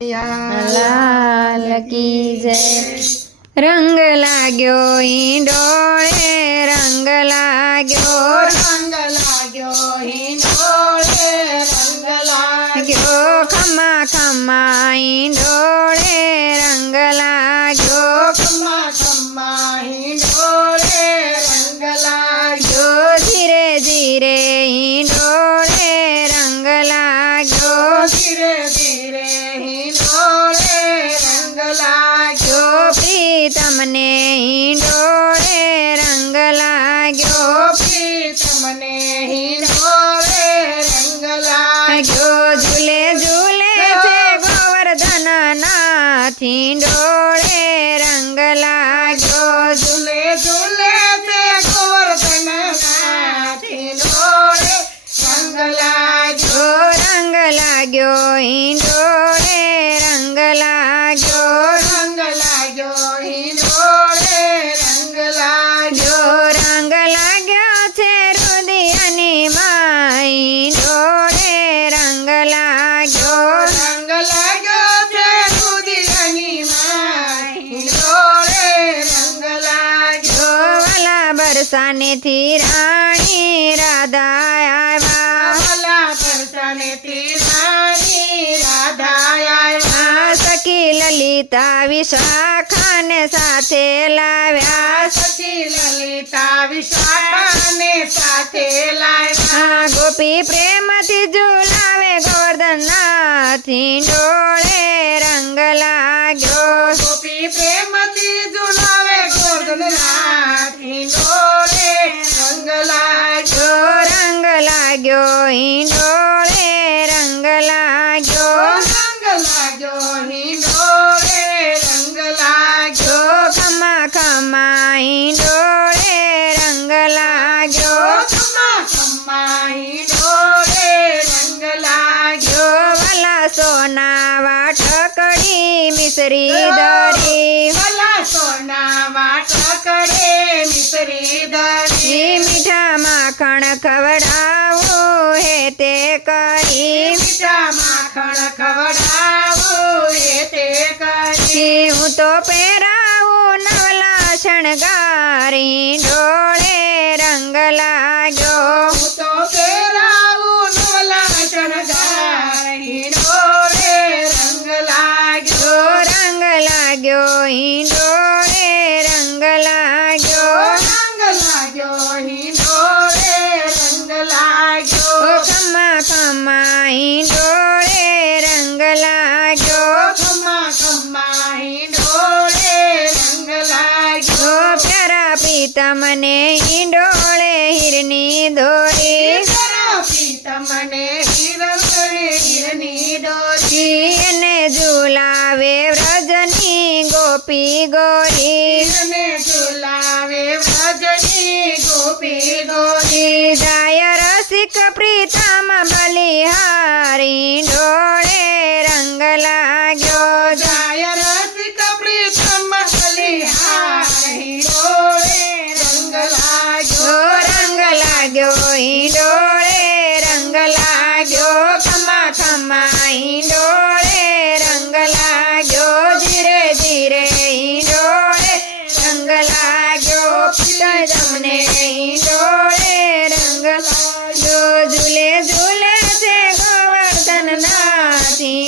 લાલ કી જય. રંગ લાગ્યો ઈંડોળે રંગ લાગ્યો. રંગ લાગ્યો હિંડોળે રંગ લાગ્યો. ખમા ખમા ઈંડોળે રંગ લાગ્યો. ખમા ખમા હિંડોળે. પ્રીતમને ઈંડોળે રંગ લાગ્યો. પ્રીતમને હિંડોળે રંગ લાગ્યો. લાગ્યો ઝૂલે ઝૂલે છે ગોવર્ધન નાથ. ઈંડોળે રંગ લાગ્યો. ઝૂલે ઝૂલે તે ગોવર્ધન નાથ. હિંડોળે રંગ લાગ્યો. જો રંગ લાગ્યો. ઈંડોળે વાલા બરસાનેથી રાણી રાધા આવ્યા ભોલા પરસાને રાણી રાધા આવ્યા સખી લલિતા વિશાખાને સાથે લાવ્યા. સખી લલિતા વિશાખાને સાથે લાવ્યા. ગોપી પ્રેમથી ઝુલાવે ગોવર્ધનનાથ ઈંડોળે લાગ્યો ઈંડોળે રંગ લાગ્યો. રંગ લાગ્યો હિંડોળે રંગ લાગ્યો. ખમા ખમા ઈંડોળે રંગ લાગ્યો. ખમા ખમ્મા હિંડોળે રંગ લાગ્યો. જો સોના વાટકડી મિસરી દરી હું તો પહેરાવું નવલા શણગારી ડોળે રંગ લાગ્યો હું તો પહેરાવું નવલા શણગાર હિંડોળે રંગ લાગ્યો જો રંગ લાગ્યો ઈંડોળે પ્રીતમને ઈંડોળે હિરની દોરી. તમને હિરની ડોરી એને ઝુલાવે વ્રજની ગોપી ગોરી. રંગ